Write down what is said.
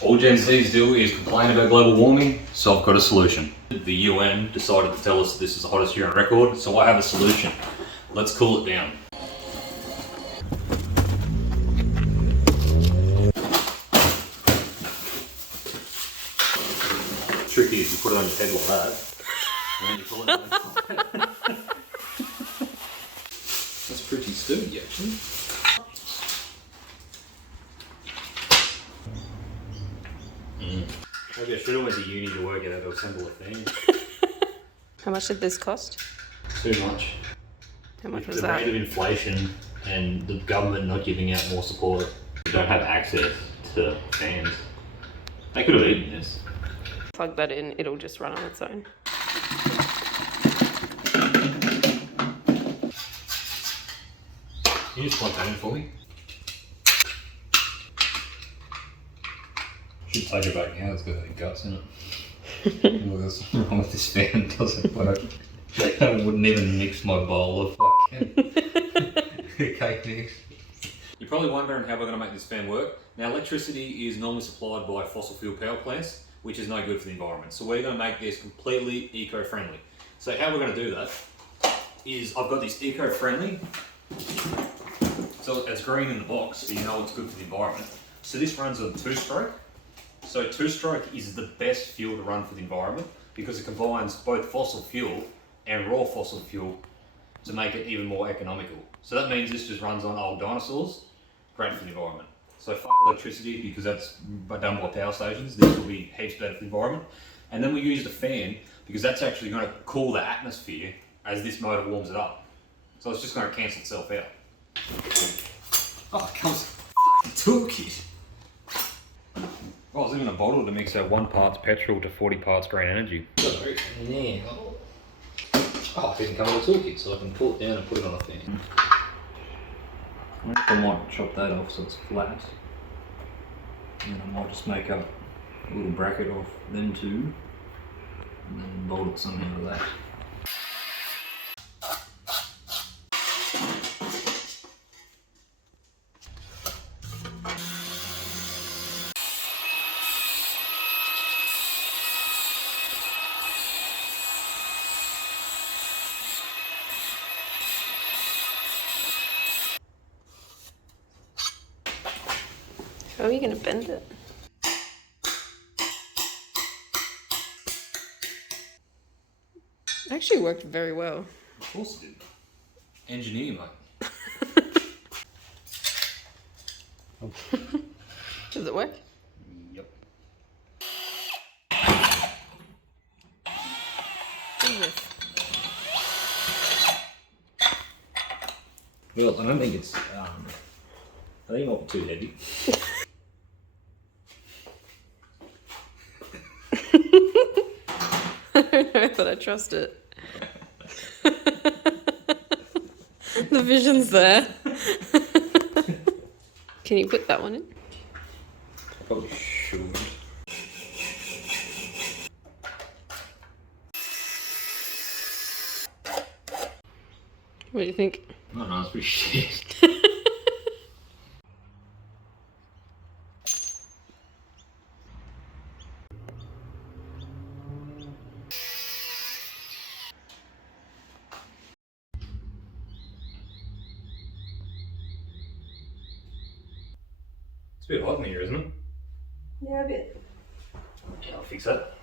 All Gen Zs do is complain about global warming, so I've got a solution. The UN decided to tell us this is the hottest year on record, so I have a solution. Let's cool it down. The trick is you put it on your head like that, and then you pull it down. That's pretty sturdy actually. Maybe I should have went to uni to work out how to assemble a fan. How much did this cost? Too much. How much was the that? rate of inflation and the government not giving out more support, you don't have access to fans. They could have eaten this. Plug that in, it'll just run on its own. Can you just plug that in for me? Should take it back now, it's got any guts in it. What's wrong with this fan? It doesn't work. I wouldn't even mix my bowl of fucking cake mix. You're probably wondering how we're going to make this fan work. Now, electricity is normally supplied by fossil fuel power plants, which is no good for the environment. So we're going to make this completely eco-friendly. So how we're going to do that is I've got this eco-friendly, so it's green in the box, so you know it's good for the environment. So this runs on 2-stroke. So 2-stroke is the best fuel to run for the environment because it combines both fossil fuel and raw fossil fuel to make it even more economical. So that means this just runs on old dinosaurs, great for the environment. So fuck electricity because that's done by power stations. This will be heaps better for the environment. And then we use the fan because that's actually going to cool the atmosphere as this motor warms it up. So it's just going to cancel itself out. Oh, it comes with a toolkit. Oh, it's even a bottle to mix out 1 part petrol to 40 parts green energy. Sorry. Yeah. Oh, it didn't come with a toolkit, so I can pull it down and put it on a fan. I might chop that off so it's flat. And I might just make up a little bracket off them two, and then bolt it somehow to that. How are you going to bend it? Actually worked very well. Of course it did. Engineer, mate. Does it work? Yep. What is this? Well, I don't think it's, I think it might be too heavy. I don't know that I trust it. The vision's there. Can you put that one in? I probably should. What do you think? I don't know, it's pretty shit. It's a bit hot in here, isn't it? Yeah, a bit. Yeah, I'll fix that.